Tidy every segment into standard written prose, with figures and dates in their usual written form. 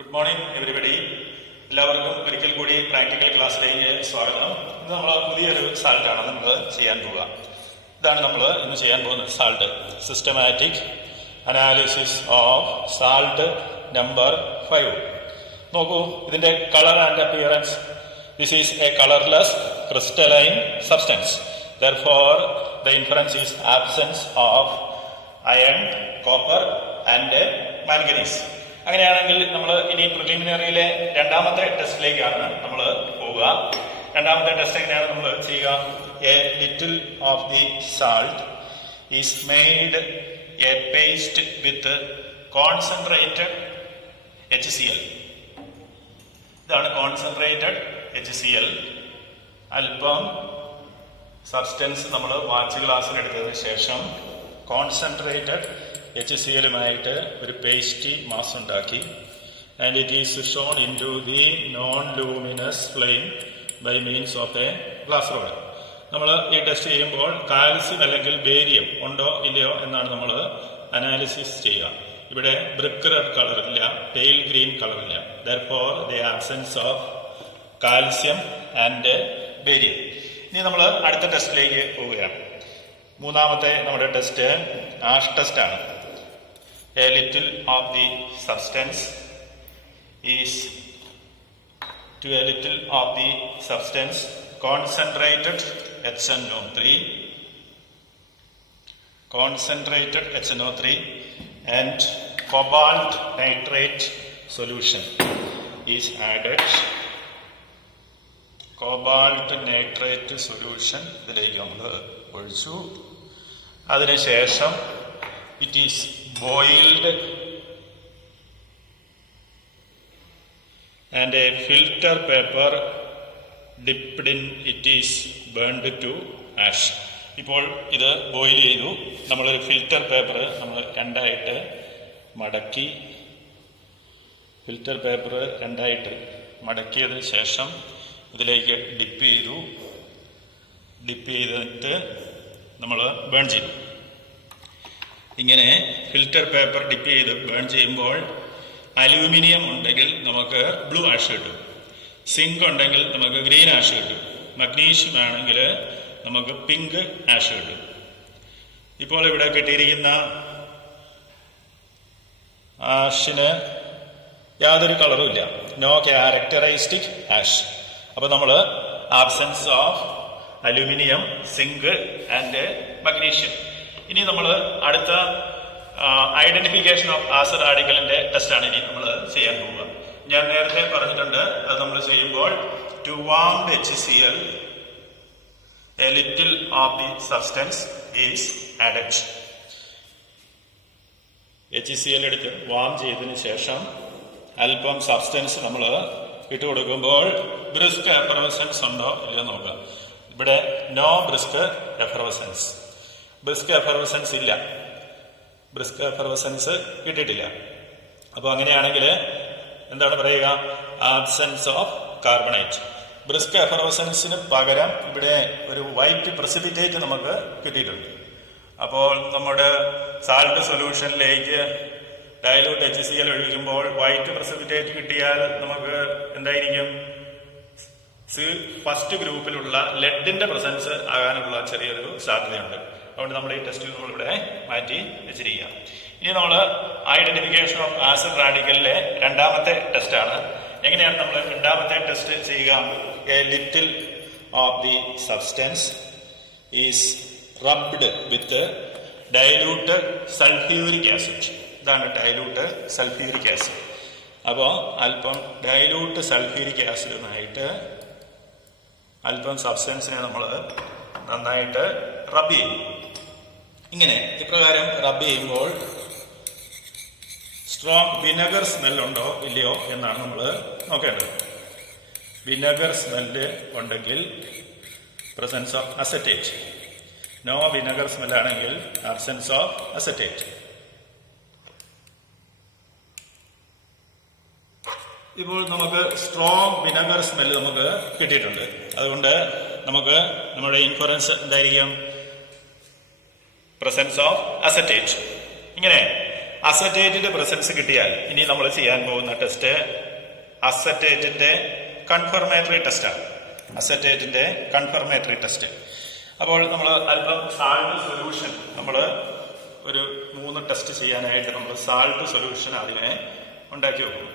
Good morning everybody. എല്ലാവർക്കും ഒരിക്കൽ കൂടി പ്രാക്ടിക്കൽ ക്ലാസ്സിലേക്ക് സ്വാഗതം. ഇന്ന് നമ്മൾ പുതിയൊരു സാൾട്ടാണ് നമ്മൾ ചെയ്യാൻ പോവുക. ഇതാണ് നമ്മൾ ഇന്ന് ചെയ്യാൻ പോകുന്ന salt, systematic analysis of salt number 5. നോക്കൂ, ഇതിന്റെ colour and appearance. This is A colourless crystalline substance. Therefore, the inference is absence of iron, copper and manganese. അങ്ങനെയാണെങ്കിൽ നമ്മൾ ഇനി പ്രിലിമിനറിയിലെ രണ്ടാമത്തെ ടെസ്റ്റിലേക്കാണ് നമ്മൾ പോവുക. രണ്ടാമത്തെ ടെസ്റ്റ് എങ്ങനെയാണ് നമ്മൾ ചെയ്യുക? A little of the salt is made a paste with concentrated HCl. ഇതാണ് കോൺസെൻട്രേറ്റഡ് HCl. അല്പം സബ്സ്റ്റൻസ് നമ്മൾ വാച്ച് ഗ്ലാസ്സിൽ എടുത്തതിന് ശേഷം കോൺസെൻട്രേറ്റഡ് HCl-മായിട്ട് ഒരു പേസ്റ്റി മാസ് ഉണ്ടാക്കി. And it is shown in to the non luminous flame by means of a glass rod. നമ്മൾ ഈ ടെസ്റ്റ് ചെയ്യുമ്പോൾ കാൽസ്യം അല്ലെങ്കിൽ ബേരിയം ഉണ്ടോ ഇല്ലയോ എന്നാണ് നമ്മൾ അനാലിസിസ് ചെയ്യുക. ഇവിടെ ബ്രിക്ക് റെഡ് കളറില്ല, പെയിൽ ഗ്രീൻ കളറില്ല. Therefore the absence of calcium and barium. ഇനി നമ്മൾ അടുത്ത ടെസ്റ്റിലേക്ക് പോവുകയാണ്. മൂന്നാമത്തെ നമ്മുടെ ടെസ്റ്റ് ആഷ് ടെസ്റ്റ് ആണ്. A little of the substance is to a little of the substance concentrated HNO3 and cobalt nitrate solution is added. Cobalt nitrate solution ഇതിലേക്ക് നമ്മൾ ഒഴിച്ചു. അതിനുശേഷം it is boiled and a filter paper dipped in it is burned to ash. ഇപ്പോൾ ഇത് boil ചെയ്തു. നമ്മളൊരു filter paper നമ്മൾ രണ്ടായിട്ട് മടക്കി, ഫിൽറ്റർ പേപ്പർ രണ്ടായിട്ട് മടക്കിയതിന് ശേഷം ഇതിലേക്ക് ഡിപ്പ് ചെയ്തു. ഡിപ്പ് ചെയ്തിട്ട് നമ്മൾ ബേൺ ചെയ്തു. ഇങ്ങനെ ഫിൽറ്റർ പേപ്പർ ഡിപ്പ് ചെയ്ത് ബേൺ ചെയ്യുമ്പോൾ അലൂമിനിയം ഉണ്ടെങ്കിൽ നമുക്ക് ബ്ലൂ ആഷ് കിട്ടും, സിങ്ക് ഉണ്ടെങ്കിൽ നമുക്ക് ഗ്രീൻ ആഷ് കിട്ടും, മഗ്നീഷ്യം ആണെങ്കിൽ നമുക്ക് പിങ്ക് ആഷ് കിട്ടും. ഇപ്പോൾ ഇവിടെ കിട്ടിയിരിക്കുന്ന ആഷിന് യാതൊരു കളറും ഇല്ല, നോ ക്യാരക്ടറൈസ്റ്റിക് ആഷ്. അപ്പൊ നമ്മൾ absence of aluminium, zinc and magnesium. ഇനി നമ്മൾ അടുത്ത ഐഡന്റിഫിക്കേഷൻ ഓഫ് ആസിഡ് റാഡിക്കലിന്റെ ടെസ്റ്റാണ് ഇനി നമ്മൾ ചെയ്യാൻ പോവുക. ഞാൻ നേരത്തെ പറഞ്ഞിട്ടുണ്ട്, അത് നമ്മൾ ചെയ്യുമ്പോൾ to warmed HCl a little of the substance is added. HCl എടുത്ത് വാം ചെയ്തതിനു ശേഷം അല്പം സബ്സ്റ്റൻസ് നമ്മൾ ഇട്ട് കൊടുക്കുമ്പോൾ ബ്രിസ്ക് എഫർവസൻസ് ഉണ്ടോ ഇല്ലയോ നോക്കുക. ഇവിടെ no brisk effervescence. Brisk effervescence ഇല്ല, ബ്രിസ്ക് എഫർവസൻസ് കിട്ടിയിട്ടില്ല. അപ്പോൾ അങ്ങനെയാണെങ്കിൽ എന്താണ് പറയുക? Absence of carbonate. ബ്രിസ്ക് എഫർവസൻസിന് പകരം ഇവിടെ ഒരു വൈറ്റ് പ്രസിപ്പിറ്റേറ്റ് നമുക്ക് കിട്ടിയിട്ടുണ്ട്. അപ്പോൾ നമ്മുടെ സാൾട്ട് സൊല്യൂഷനിലേക്ക് ഡയലൂട്ട് HCl ഒഴിക്കുമ്പോൾ വൈറ്റ് പ്രസിപ്പിറ്റേറ്റ് കിട്ടിയാൽ നമുക്ക് എന്തായിരിക്കും? ഫസ്റ്റ് ഗ്രൂപ്പിലുള്ള ലെഡിന്റെ പ്രസൻസ് ആകാനുള്ള ചെറിയൊരു സാധ്യതയുണ്ട്. അതുകൊണ്ട് നമ്മൾ ഈ ടെസ്റ്റ് നമ്മളിവിടെ മാറ്റി വെച്ചിരിക്കുക. ഇനി നമ്മൾ ഐഡന്റിഫിക്കേഷൻ ഓഫ് ആസിഡ് റാഡിക്കലിലെ രണ്ടാമത്തെ ടെസ്റ്റാണ്. എങ്ങനെയാണ് നമ്മൾ രണ്ടാമത്തെ ടെസ്റ്റ് ചെയ്യുക? A little of the substance is rubbed with dilute sulphuric acid. ഇതാണ് ഡൈലൂട്ട് സൾഫ്യൂരിക് ആസിഡ്. അപ്പോൾ അല്പം ഡൈലൂട്ട് സൾഫ്യൂരിക് ആസിഡുമായിട്ട് അല്പം സബ്സ്റ്റൻസിനെ നമ്മൾ നന്നായിട്ട് റബ്ബ് ചെയ്യും. ഇങ്ങനെ ഇപ്രകാരം റബ്ബ് ചെയ്യുമ്പോൾ സ്ട്രോങ് വിനെഗർ സ്മെല്ലുണ്ടോ ഇല്ലയോ എന്നാണ് നമ്മൾ നോക്കേണ്ടത്. വിനെഗർ സ്മെല്ല് ഉണ്ടെങ്കിൽ presence of acetate. No vinegar സ്മെല്ലാണെങ്കിൽ ആബ്സെൻസ് ഓഫ് അസറ്റേറ്റ്. ഇപ്പോൾ നമുക്ക് സ്ട്രോങ് വിനെഗർ സ്മെല്ല് നമുക്ക് കിട്ടിയിട്ടുണ്ട്. അതുകൊണ്ട് നമുക്ക് നമ്മുടെ ഇൻഫറൻസ് എന്തായിരിക്കും? Presence of acetate. ഇങ്ങനെ അസറ്റേറ്റിന്റെ പ്രസൻസ് കിട്ടിയാൽ ഇനി നമ്മൾ ചെയ്യാൻ പോകുന്ന ടെസ്റ്റ് അസറ്റേറ്റിന്റെ കൺഫർമേറ്ററി ടെസ്റ്റാണ്. അസറ്റേറ്റിന്റെ കൺഫർമേറ്ററി ടെസ്റ്റ്. അപ്പോൾ നമ്മൾ അല്പം സാൾട്ട് സൊല്യൂഷൻ നമ്മൾ ഒരു 3 ടെസ്റ്റ് ചെയ്യാനായിട്ട് നമ്മൾ സാൾട്ട് സൊല്യൂഷൻ ആദ്യമേ ഉണ്ടാക്കി വെക്കും.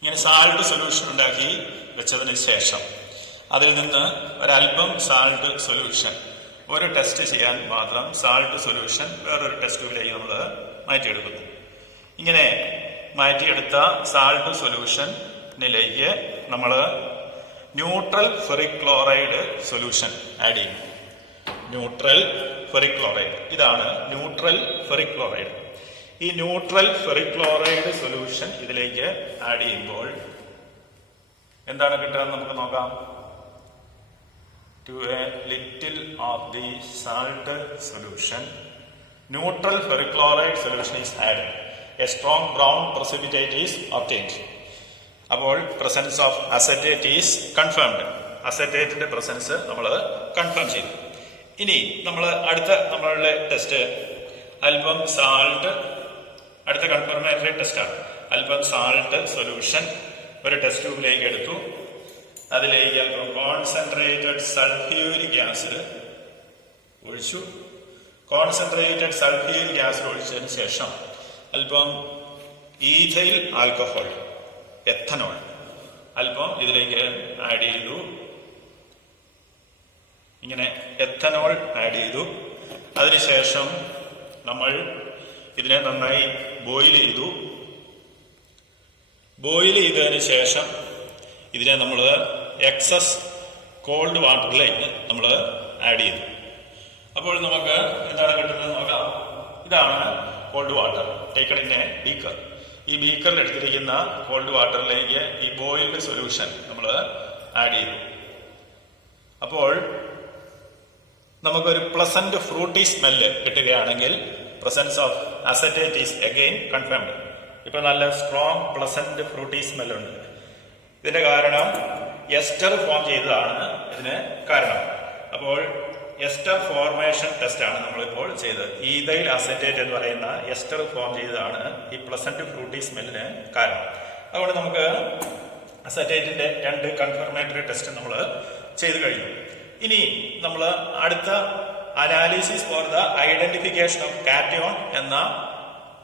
ഇങ്ങനെ സാൾട്ട് സൊല്യൂഷൻ ഉണ്ടാക്കി വെച്ചതിന് ശേഷം അതിൽ നിന്ന് ഒരല്പം സാൾട്ട് സൊല്യൂഷൻ ഒരു ടെസ്റ്റ് ചെയ്യാൻ മാത്രം സാൾട്ട് സൊല്യൂഷൻ വേറൊരു ടെസ്റ്റിലേക്ക് നമ്മൾ മാറ്റിയെടുക്കുന്നു. ഇങ്ങനെ മാറ്റിയെടുത്ത സാൾട്ട് സൊല്യൂഷനിലേക്ക് നമ്മൾ neutral ferric chloride solution add ചെയ്യും. ന്യൂട്രൽ ഫെറിക് ക്ലോറൈഡ്, ഇതാണ് ന്യൂട്രൽ ഫെറിക് ക്ലോറൈഡ്. ഈ ന്യൂട്രൽ ഫെറിക് ക്ലോറൈഡ് സൊല്യൂഷൻ ഇതിലേക്ക് ആഡ് ചെയ്യുമ്പോൾ എന്താണ് കിട്ടുക നമുക്ക് നോക്കാം. To a little of the salt solution, neutral ferric chloride solution is added. A strong brown precipitate is obtained. അപ്പോൾ presence of acetate is confirmed. അസറ്റേറ്റിന്റെ presence നമ്മൾ കൺഫേം ചെയ്തു. ഇനി നമ്മൾ അടുത്ത നമ്മളുടെ ടെസ്റ്റ് അല്പം സാൾട്ട്, അടുത്ത കൺഫർമേറ്ററി ടെസ്റ്റാണ്. അല്പം സാൾട്ട് സൊല്യൂഷൻ ഒരു ടെസ്റ്റ് ട്യൂബിലേക്ക് എടുത്തു. അതിലേക്ക് അല്പം കോൺസെൻട്രേറ്റഡ് സൾഫ്യൂരിക് ആസിഡ് ഒഴിച്ചു. കോൺസെൻട്രേറ്റഡ് സൾഫ്യൂരിക് ആസിഡ് ഒഴിച്ചതിന് ശേഷം അല്പം ഈഥൈൽ ആൽക്കഹോൾ, എഥനോൾ അല്പം ഇതിലേക്ക് ആഡ് ചെയ്തു. ഇങ്ങനെ എഥനോൾ ആഡ് ചെയ്തു. അതിനുശേഷം നമ്മൾ ഇതിനെ നന്നായി ബോയിൽ ചെയ്തു. ബോയിൽ ചെയ്തതിന് ശേഷം ഇതിനെ നമ്മൾ എക്സസ് കോൾഡ് വാട്ടറിലേക്ക് നമ്മൾ ആഡ് ചെയ്തു. അപ്പോൾ നമുക്ക് എന്താണ് കിട്ടുന്നത് നോക്കാം. ഇതാണ് called water taken in A beaker. ഈ ബീക്കറിൽ എടുത്തിരിക്കുന്ന കോൾഡ് വാട്ടറിലേക്ക് ഈ ബോയിൽഡ് സൊല്യൂഷൻ നമ്മൾ ആഡ് ചെയ്തു. അപ്പോൾ നമുക്കൊരു പ്ലസന്റ് ഫ്രൂട്ടി സ്മെല്ല് കിട്ടുകയാണെങ്കിൽ presence of acetate is again confirmed. ഇപ്പൊ നല്ല സ്ട്രോങ് പ്ലസന്റ് ഫ്രൂട്ടി സ്മെല്ലുണ്ട്. ഇതിന്റെ കാരണം എസ്റ്റർ ഫോം ചെയ്തതാണ് ഇതിന് കാരണം. അപ്പോൾ എസ്റ്റർ ഫോർമേഷൻ ടെസ്റ്റ് ആണ് നമ്മളിപ്പോൾ ചെയ്തത്. ഈഥൈൽ അസറ്റേറ്റ് എന്ന് പറയുന്ന എസ്റ്റർ ഫോം ചെയ്തതാണ് ഈ പ്ലസന്റ് ഫ്രൂട്ടി സ്മെല്ലിന് കാരണം. അതുകൊണ്ട് നമുക്ക് അസറ്റേറ്റിന്റെ 2 കൺഫർമേറ്ററി ടെസ്റ്റ് നമ്മൾ ചെയ്തു കഴിഞ്ഞു. ഇനി നമ്മൾ അടുത്ത analysis for the identification of cation എന്ന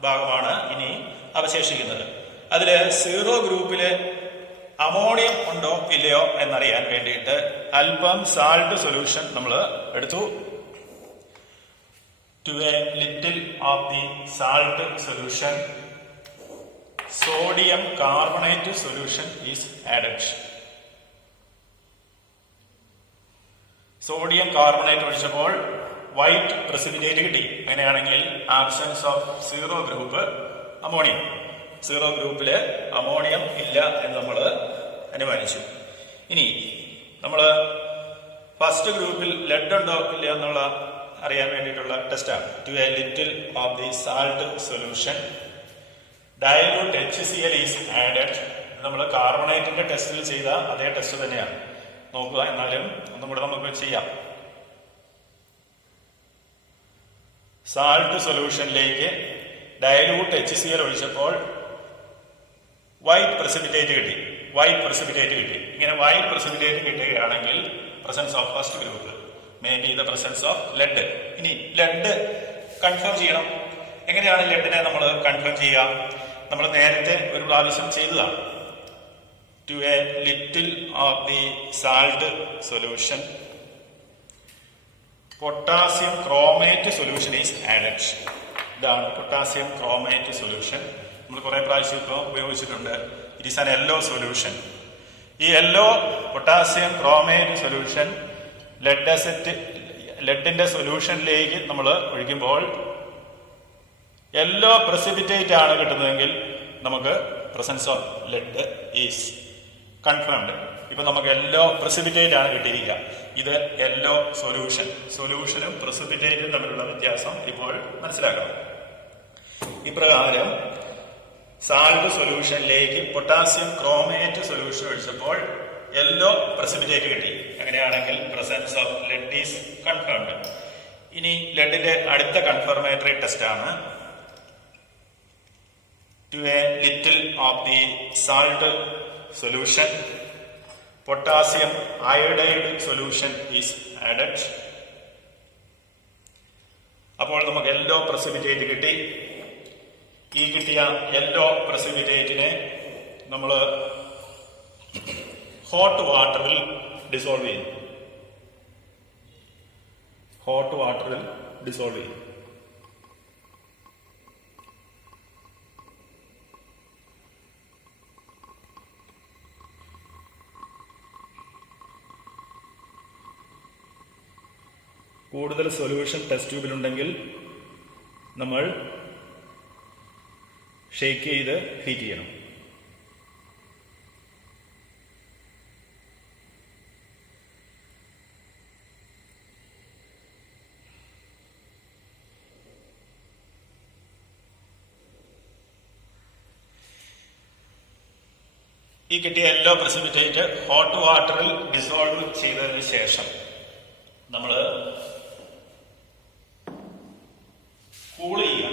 ഭാഗമാണ് ഇനി അവശേഷിക്കുന്നത്. അതില് 0 ഗ്രൂപ്പില് അമോണിയം ഉണ്ടോ ഇല്ലയോ എന്നറിയാൻ വേണ്ടിയിട്ട് അല്പം സാൾട്ട് സൊല്യൂഷൻ നമ്മൾ എടുത്തു. To a little of the salt solution sodium carbonate solution is added. Sodium carbonate ഒഴിച്ചപ്പോൾ വൈറ്റ് പ്രസിപിറ്റേറ്റ് കിട്ടി. അങ്ങനെയാണെങ്കിൽ ആബ്സെൻസ് ഓഫ് 0 ഗ്രൂപ്പ് അമോണിയം, 0 ഗ്രൂപ്പില് അമോണിയം ഇല്ല എന്ന് നമ്മൾ അനുമാനിച്ചു. ഇനി നമ്മൾ ഫസ്റ്റ് ഗ്രൂപ്പിൽ ലെഡ് ഉണ്ടോ ഇല്ലയോ എന്നുള്ള അറിയാൻ വേണ്ടിയിട്ടുള്ള ടെസ്റ്റാണ്. To a little of the salt solution dilute HCl is added. നമ്മൾ കാർബണേറ്റിന്റെ ടെസ്റ്റിൽ ചെയ്ത അതേ ടെസ്റ്റ് തന്നെയാണ്. നോക്കുക, എന്നാലും ഒന്നും കൂടെ നമുക്ക് ചെയ്യാം. സാൾട്ട് സൊല്യൂഷനിലേക്ക് ഡയലൂട്ട് HCl ഒഴിച്ചപ്പോൾ വൈറ്റ് പ്രസിപിറ്റേറ്റ് കിട്ടി. ഇങ്ങനെ വൈറ്റ് പ്രസിപിറ്റേറ്റ് കിട്ടുകയാണെങ്കിൽ presence of first group, may be the presence of lead. ഇനി ലെഡ് കൺഫേം ചെയ്യണം. എങ്ങനെയാണ് ലെഡിനെ നമ്മൾ കൺഫേം ചെയ്യുക? നമ്മൾ നേരത്തെ ഒരു പ്രാവശ്യം ചെയ്തതാണ്. To a little of the salt solution potassium chromate solution is added. ഇതാണ് പൊട്ടാസ്യം ക്രോമേറ്റ് സൊല്യൂഷൻ. നമ്മൾ കുറെ പ്രാവശ്യം ഇപ്പോൾ ഉപയോഗിച്ചിട്ടുണ്ട്. It is an yellow solution. ഈ യെല്ലോ പൊട്ടാസ്യം ക്രോമേറ്റ് സൊല്യൂഷൻ ലെഡിന്റെ സൊല്യൂഷനിലേക്ക് നമ്മൾ ഒഴിക്കുമ്പോൾ യെല്ലോ പ്രസിപിറ്റേറ്റ് ആണ് കിട്ടുന്നതെങ്കിൽ നമുക്ക് presence of lead is confirmed. ഇപ്പൊ നമുക്ക് യെല്ലോ പ്രസിപിറ്റേറ്റ് ആണ് കിട്ടിയിരിക്കുക. ഇത് യെല്ലോ സൊല്യൂഷനും പ്രസിപിറ്റേറ്റും തമ്മിലുള്ള വ്യത്യാസം ഇപ്പോൾ മനസ്സിലാക്കണം. ഇപ്രകാരം സാൾട്ട് സൊല്യൂഷനിലേക്ക് പൊട്ടാസ്യം ക്രോമേറ്റ് സൊല്യൂഷൻ ഒഴിച്ചപ്പോൾ യെല്ലോ പ്രസിപിറ്റേറ്റ് കിട്ടി. അങ്ങനെയാണെങ്കിൽ presence of lead is confirmed. ഇനി ലെഡിന്റെ അടുത്ത കൺഫർമേറ്ററി ടെസ്റ്റ് ആണ് to a little of the salt solution. Potassium iodide solution is added. അപ്പോൾ നമുക്ക് യെല്ലോ പ്രസിപിറ്റേറ്റ് കിട്ടി. ഈ കിട്ടിയ യെല്ലോ പ്രസിപിറ്റേറ്റിനെ നമ്മൾ ഹോട്ട് വാട്ടറിൽ ഡിസോൾവ് ചെയ്യും. ഹോട്ട് വാട്ടറിൽ ഡിസോൾവ് ചെയ്യും. കൂടുതൽ സൊല്യൂഷൻ ടെസ്റ്റ് ട്യൂബിലുണ്ടെങ്കിൽ നമ്മൾ ഷേക്ക് ചെയ്ത് ഹീറ്റ് ചെയ്യണം. ഈ കിട്ടിയ യെല്ലോ പ്രസിപിറ്റേറ്റ് ഹോട്ട് വാട്ടറിൽ ഡിസോൾവ് ചെയ്തതിന് ശേഷം നമ്മൾ കൂൾ ചെയ്യുക.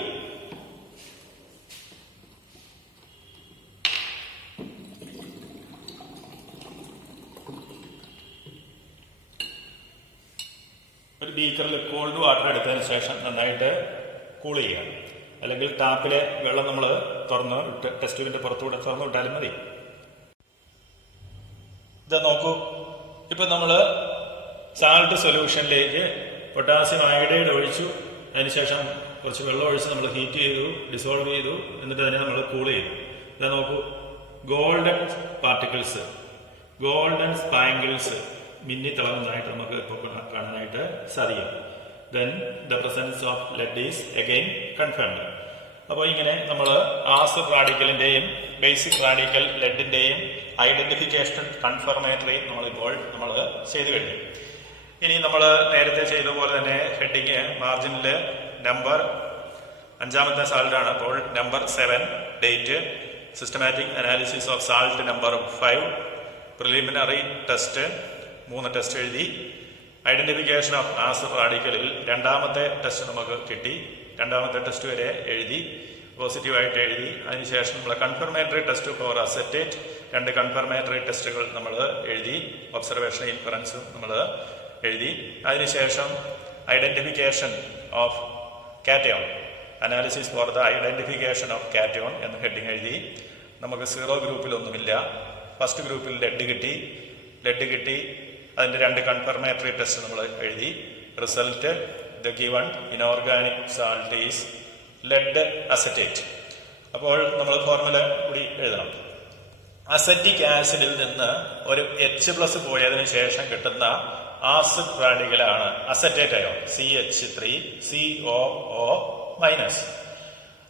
ഒരു ബീക്കറിൽ കോൾഡ് വാട്ടർ എടുത്തതിന് ശേഷം നന്നായിട്ട് കൂൾ ചെയ്യുക. അല്ലെങ്കിൽ ടാപ്പിലെ വെള്ളം നമ്മൾ തുറന്ന് ടെസ്റ്റ് ട്യൂബിന്റെ പുറത്തുകൂടെ തുറന്നു വിട്ടാലും മതി. ഇതാ നോക്കൂ, ഇപ്പൊ നമ്മള് സാൾട്ട് സൊല്യൂഷനിലേക്ക് പൊട്ടാസ്യം അയോഡൈഡ് ഒഴിച്ചു. അതിനുശേഷം കുറച്ച് വെള്ളം ഒഴിച്ച് നമ്മൾ ഹീറ്റ് ചെയ്തു, ഡിസോൾവ് ചെയ്തു, എന്നിട്ട് അതിനെ നമ്മൾ കൂൾ ചെയ്തു. ഇതാ നോക്കൂ, ഗോൾഡൻ പാർട്ടിക്കിൾസ്, ഗോൾഡൻ സ്പാങ്കിൾസ് മിന്നി തിളങ്ങുന്നതായിട്ട് നമുക്ക് ഇപ്പോൾ കാണാനായിട്ട് സാധിക്കും. Then the presence of lead is again confirmed. അപ്പോൾ ഇങ്ങനെ നമ്മൾ ആസിഡ് റാഡിക്കലിന്റെയും ബേസിക് റാഡിക്കൽ ലെഡിന്റെയും ഐഡന്റിഫിക്കേഷൻ കൺഫർമേറ്ററി നമ്മൾ ചെയ്തു കഴിഞ്ഞു. ഇനി നമ്മൾ നേരത്തെ ചെയ്ത പോലെ തന്നെ ഹെഡിങ് മാർജിനിൽ നമ്പർ 5ാമത്തെ സാൾട്ടാണ്. അപ്പോൾ number 7 date, systematic analysis of salt number 5, preliminary test 3 test എഴുതി. ഐഡന്റിഫിക്കേഷൻ ഓഫ് ആസിഡ് റാഡിക്കലിൽ 2ാമത്തെ ടെസ്റ്റ് നമുക്ക് കിട്ടി. 2ാമത്തെ ടെസ്റ്റ് വരെ എഴുതി, പോസിറ്റീവായിട്ട് എഴുതി. അതിനുശേഷം നമ്മൾ confirmatory test for acetate 2 confirmatory ടെസ്റ്റുകൾ നമ്മൾ എഴുതി. ഒബ്സർവേഷൻ ഇൻഫറൻസും നമ്മൾ എഴുതി. അതിനുശേഷം identification of cation, analysis for the identification of cation എന്ന് ഹെഡിങ് എഴുതി. നമുക്ക് 0 ഗ്രൂപ്പിലൊന്നുമില്ല. ഫസ്റ്റ് ഗ്രൂപ്പിൽ ലെഡ് കിട്ടി. അതിന്റെ 2 കൺഫർമേറ്ററി ടെസ്റ്റ് നമ്മൾ എഴുതി. Result the given inorganic salt is lead acetate. അപ്പോൾ നമ്മൾ ഫോർമുല കൂടി എഴുതണം. അസറ്റിക് ആസിഡിൽ നിന്ന് ഒരു H+ പോയതിനു ശേഷം കിട്ടുന്ന ആസിഡ് റാഡിക്കലാണ് അസറ്റേറ്റ് അയോൺ, CH3COO-.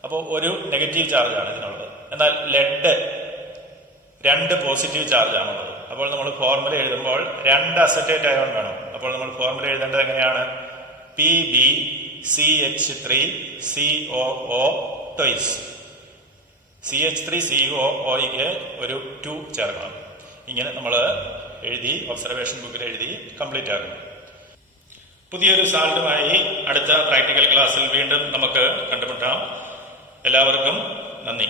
അപ്പോൾ ഒരു നെഗറ്റീവ് ചാർജാണ് ഇതിനുള്ളത്. എന്നാൽ ലെഡ് 2 പോസിറ്റീവ് ചാർജാണുള്ളത്. അപ്പോൾ നമ്മൾ ഫോർമുല എഴുതുമ്പോൾ 2 അസറ്റേറ്റ് അയോൺ വേണം. അപ്പോൾ നമ്മൾ ഫോർമുല എഴുതേണ്ടത് എങ്ങനെയാണ്? PbCH3COO twice. CH3COOയ്ക്ക് ഒരു 2 ചേർക്കണം. ഇങ്ങനെ നമ്മൾ എഴുതി ഒബ്സർവേഷൻ ബുക്കിൽ എഴുതി കംപ്ലീറ്റ് ആക്കണം. പുതിയൊരു സാൾട്ടുമായി അടുത്ത പ്രാക്ടിക്കൽ ക്ലാസ്സിൽ വീണ്ടും നമുക്ക് കണ്ടുമുട്ടാം. എല്ലാവർക്കും നന്ദി.